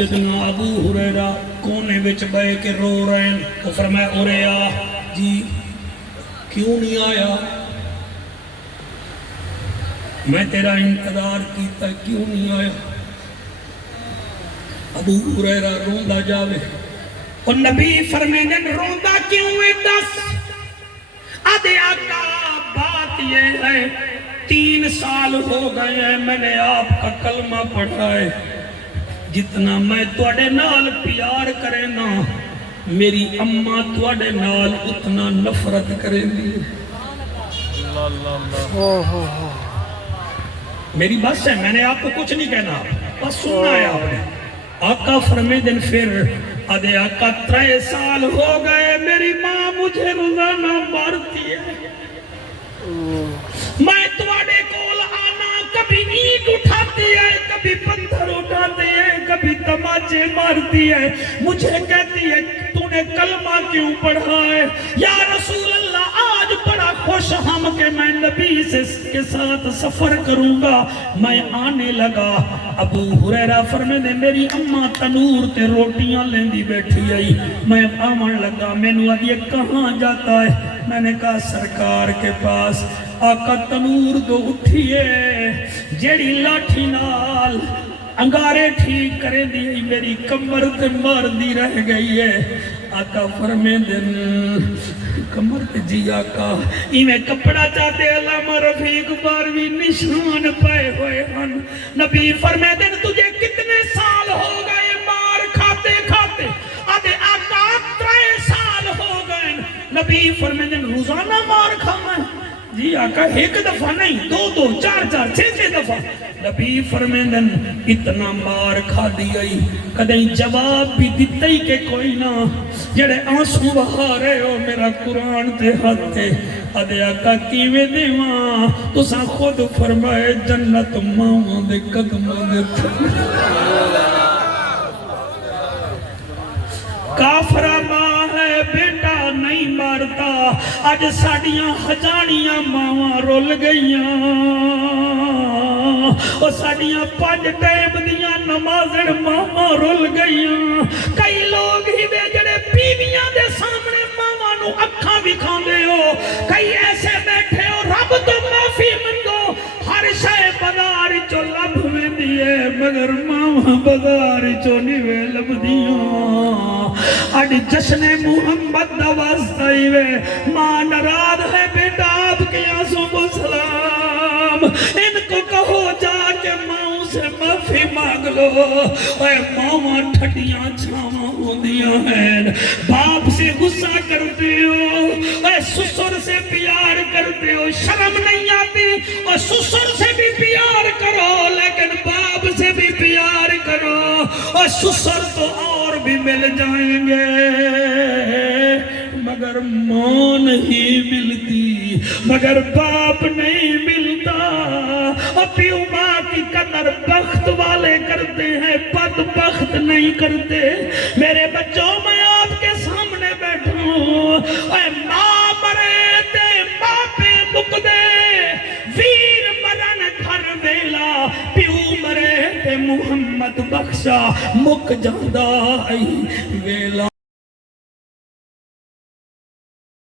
سیدنا ابو ہریرہ کونے وچ بیٹھ کے رو رہے ہیں. وہ فرمایا اورے آ جی کیوں نہیں آیا؟ میں تیرا انتظار کیتا کیوں نہیں آیا؟ ابو ہریرہ روندا جاوے اور نبی فرمیندے روندا کیوں ہے دس؟ آدھے آقا بات یہ ہے 3 سال ہو گئے ہیں میں نے آپ کا کلمہ پڑھا ہے. جتنا میں توڑے نال پیار کرے نا میری اماں توڑے نال اتنا نفرت کرے دی. میری بس ہے، میں نے آپ کو کچھ نہیں کہنا، بس سننا ہے آپ نے. آقا فرمیدن پھر آدھے آقا 3 سال ہو گئے میری ماں مجھے روزانہ مارتی ہے. میں تواڈے کول آنا کبھی اینٹ اٹھاتی ہے، کبھی پتھر اٹھاتی ہے، کبھی تماچے مارتی ہے، مجھے کہتی ہے تو نے کلمہ کیوں پڑھا ہے؟ یا رسول اللہ آج بڑا خوش ہم کہ میں نبی کے ساتھ سفر کروں گا. میں آنے لگا. ابو ہریرہ فرمیندے میری اماں تنور تے روٹیاں لیندی بیٹھی آئی. میں آمن لگا، میں نے آدھی کہاں جاتا ہے؟ میں نے کہا سرکار کے پاس. آقا تنور دو اٹھئے جیڑی لاٹھی نال انگارے ٹھیک کرے دی میری کمر تے مار دی رہ گئی ہے. آقا فرمیندن کمر تے جی آقا ایویں کپڑا چاہتے علامہ رفیق باروی نشان پائے ہوئے ہن. نبی فرمیندن تجھے کتنے سال ہو گئے مار کھاتے کھاتے؟ آدھے آقا 3 سال ہو گئے. نبی فرمیندن روزانہ مار کھانا ہے؟ جی آقا 1 دفعہ نہیں 2 4 6 دفعہ. نبی فرمیندن اتنا مار کھا دی گئی کدیں جواب بھی دیتا ہی کہ کوئی نہ جڑے آنسو بہا رہے ہو میرا قرآن تے ہاتھ تے. آدھے آقا کیویں دیواں تساں خود فرمائے جنت ماواں دے قدماں دے کافرہ ماں ہے بیٹا نہیں مارتا. آج ساڑیاں ہجانیاں ماواں رول گئیاں اور ساڑیاں 5 ٹائم دیاں نمازڑ ماواں رول گئیاں. کئی لوگ ہی بے جڑے بیویاں دے سامنے ماواں نو اکھاں بھی کھاندے ہو. کئی ایسے بیٹھے ہو رب تو معافی منگو ہر شے بازار چو لب میں دیئے مگر ماواں بازار چو نیوے لب دیاں. آج جشن محمد دوازتائی وے ماں نراد ہے بیٹا آپ کے آنسوں کو سلام. ان کو کہو جا کے ماں سے معافی مانگ لو. اے ماں ٹھٹیاں چھاواں ہوندیاں ہیں، باپ سے غصہ کرتے ہو، اے سسر سے پیار کرتے ہو، شرم نہیں آتی. اور سسر سے بھی پیار کرو لیکن باپ سے بھی پیار کرو. اور سسر تو اور بھی مل جائیں گے مگر ماں نہیں ملتی، مگر باپ نہیں ملتا. اور پیو ماں کی قدر بخت والے کرتے ہیں، بدبخت نہیں کرتے. میرے بچوں میں آپ کے سامنے بیٹھا ہوں. اے ماں مرے تے باپے مک دے ویر مرن گھر ویلا. پیو مرے تے محمد بخشا مک جاندہ ویلا.